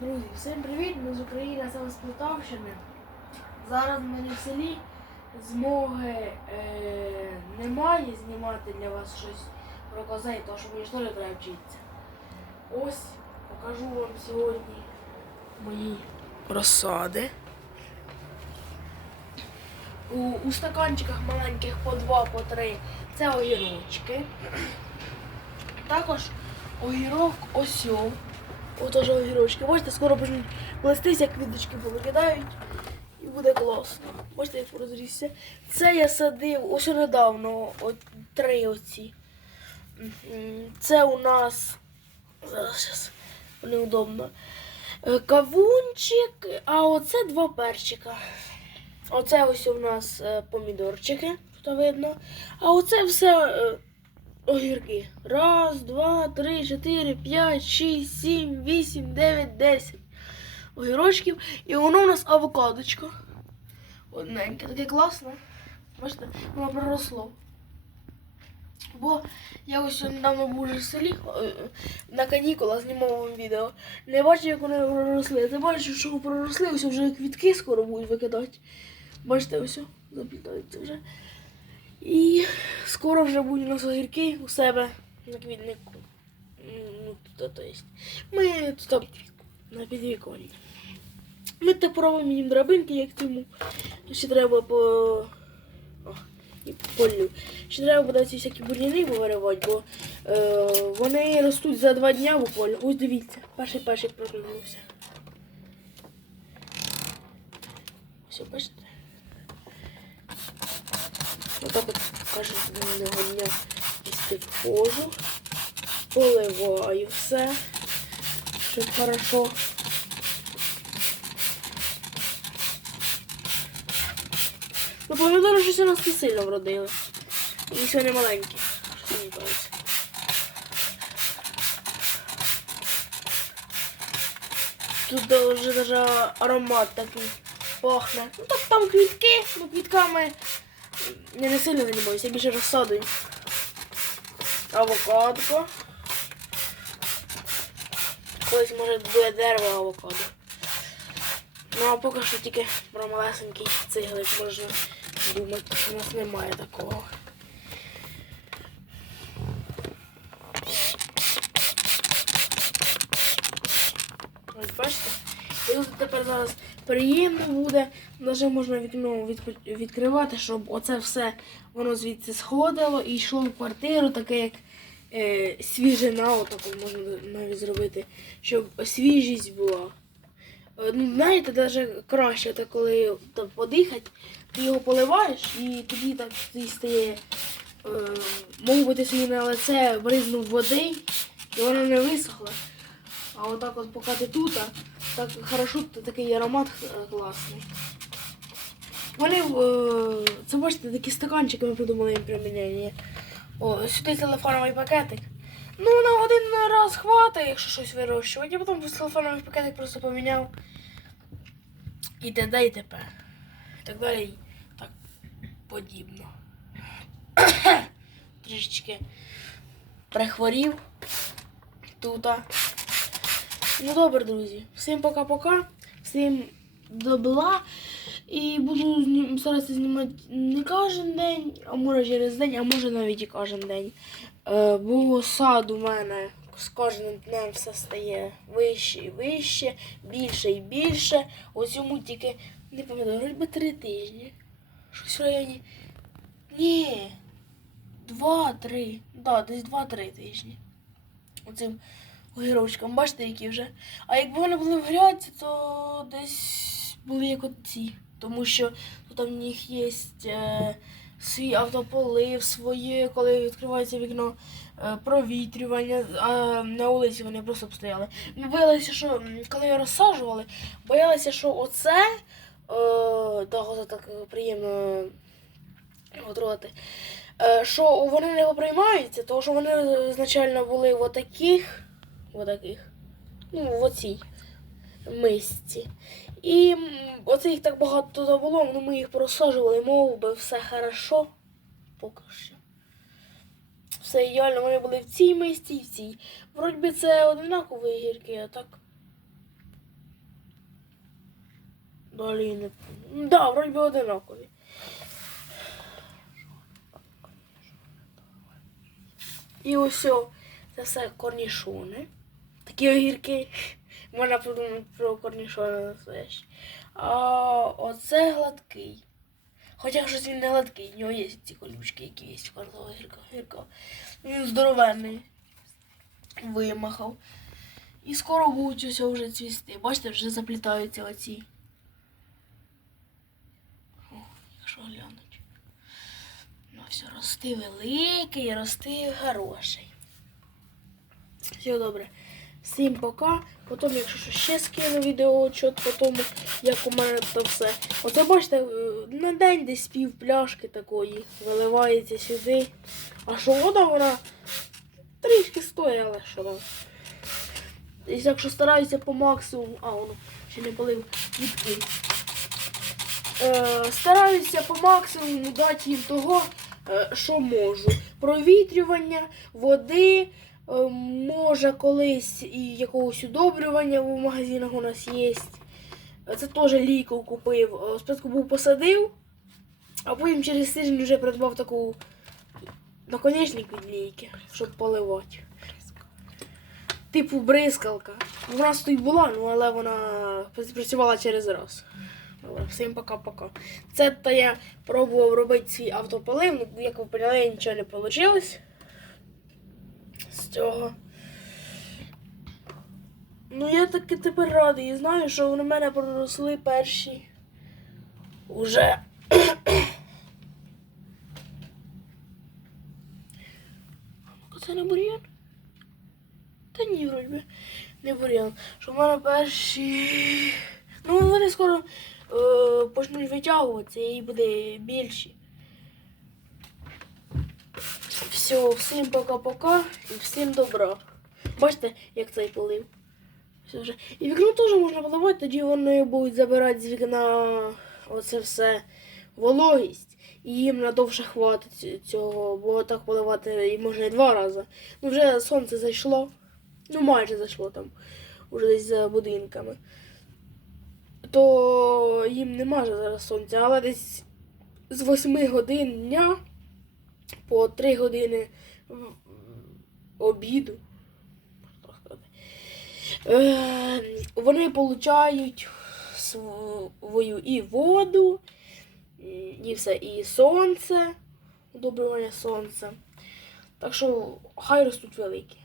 Друзі, всім привіт! Ми з України, саме з Полтавщини. Зараз в мене в селі змоги е, немає знімати для вас щось про козей, тому що мені ж теж треба вчитися. Ось покажу вам сьогодні мої розсади. У, у стаканчиках маленьких по два, по три це огірочки. Також огірок осьов. Отож огірочки. Бачите, скоро почнуть плестися, квіточки повикидають. І буде класно. Бачите, як розрісся. Це я садив ось недавно, от три оці. Це у нас. Зараз неудобно. Е, Кавунчик, а оце два перчика. Оце ось у нас е, помідорчики, що видно. А оце все е, огірки. Раз, два, три, чотири, п'ять, шість, сім, вісім, дев'ять, десять огірочків. І воно у нас авокадочко. Одненьке, таке класне. Бачите, воно проросло. Бо я ось недавно був уже в селі е, на канікулах знімав вам відео. Не бачив, як вони проросли. Ти бачиш, що проросли, ось вже квітки скоро будуть викидати. Бачите, ось заплітаються вже. І скоро вже будуть у нас огірки у себе на квітнику. Ну, то, то есть. Ми тут на підвіконні. Ми те пробуємо їм драбинки, як цьому. Ще треба по. Полю. Ще треба буде ці всякі бур'яни повиривати, бо е, вони ростуть за два дня буквально. Ось дивіться, перший перший проклюнувся. Все, бачите? Отак от кожен одного дня підходжу, поливаю все, щоб хорошо. Ну, помідори щось у нас не сильно вродили. І сьогодні маленькі. Мені кажеться. Тут вже даже аромат такий пахне. Ну так там квітки, ну квітками я не сильно займаюся, я більше розсадою. Авокадко. Колись може буде дерево авокадо. Ну а поки що тільки про малесенький цеглик можна думати. що У нас немає такого. Ось бачите? І тепер зараз приємно буде. Навіть можна вікно відкривати, щоб оце все воно звідси сходило і йшло в квартиру, таке як е, свіжина, отаку можна навіть зробити, щоб свіжість була. Е, Ну, знаєте, навіть краще, так, коли так, подихати, ти його поливаєш і тоді так тоді стає, е, може бути собі на лице бризнув води, і вона не висохла. А отак от поки ти тут, так хорошо, такий аромат е, класний. Вони, е, це бачите, такі стаканчики ми придумали їм приміняння. О, сюди телефоновий пакетик. Ну, на один раз хватить, якщо щось вирощувати, а потім телефоновий пакетик просто поміняв. І т.д. і т.п. І так далі і так подібно. Трішечки прихворів тут. Ну добре, друзі. Всім пока-пока. Всім добла. І буду старатися знімати не кожен день, а може через день, а може навіть і кожен день. Е, бо сад у мене з кожним днем все стає вище і вище, більше і більше. Ось йому тільки не пам'ятаю, би три тижні. Щось в районі. Ні. Два-три. Да, десь два-три тижні. Оцим огірочкам. Бачите, які вже. А якби вони були в грядці, то десь були як оці. Тому що тут там в них є е, свій автополив, своє, коли відкривається вікно, е, провітрювання, а на вулиці вони просто б стояли. Ми боялися, що коли його розсаджували, боялися, що оце, е, оце так е, приємно готувати, е, що вони не приймаються, тому що вони ізначально були в отаких, в отаких, ну, в оцій мисці. І оце їх так багато було, ну ми їх просаджували, мов би все хорошо. Поки що. Все ідеально, вони були в цій мисці і в цій. Вроді би це однакові гірки, а так Далі не. Ну, Да, вроді би одинакові. І ось це все корнішони. Такі огірки. Можна подумати про корнішони настоящі. А оце гладкий. Хоча щось він не гладкий, в нього є ці колючки, які є в кожного гірка. Він здоровенний. Вимахав. І скоро будуть ось вже цвісти. Бачите, вже заплітаються оці. Якщо глянуть. Ну все, рости великий, рости хороший. Все добре. Всім пока. Потім, якщо що, ще скину відео по тому, як у мене то все. Оце бачите, е, на день десь пів пляшки такої виливається сюди. А що вода вона трішки але що там. Якщо стараюся по максимуму. А, воно ще не полив відкрий. Е, стараюся по максимуму дати їм того, е, що можу. Провітрювання, води, може колись і якогось удобрювання в магазинах у нас є. Це теж лійку купив. Е, Спочатку був посадив, а потім через тиждень вже придбав таку наконечник від лійки, щоб поливати. Типу бризкалка. У нас тут була, ну але вона працювала через раз. Добре, всім пока-пока. Це то я пробував робити свій автополив, ну як ви поняли, нічого не вийшло з цього. Ну я таки тепер радий і знаю, що на мене проросли перші уже. Це не бур'ян? Та ні, вроді не бур'ян. Що в мене перші. Ну, вони скоро е, почнуть витягуватися і буде більші. Все, всім пока-пока і всім добра. Бачите, як цей полив. Все вже. І вікно теж можна поливати, тоді вони будуть забирати з вікна оце все вологість. І їм надовше хватить цього, бо так поливати і можна і два рази. Ну вже сонце зайшло. Ну майже зайшло там, уже десь за будинками. То їм нема же зараз сонця, але десь з 8 годин дня по 3 години обіду. Е, вони получають свою і воду, і все, і сонце, удобрювання сонця. Так що хай ростуть великі.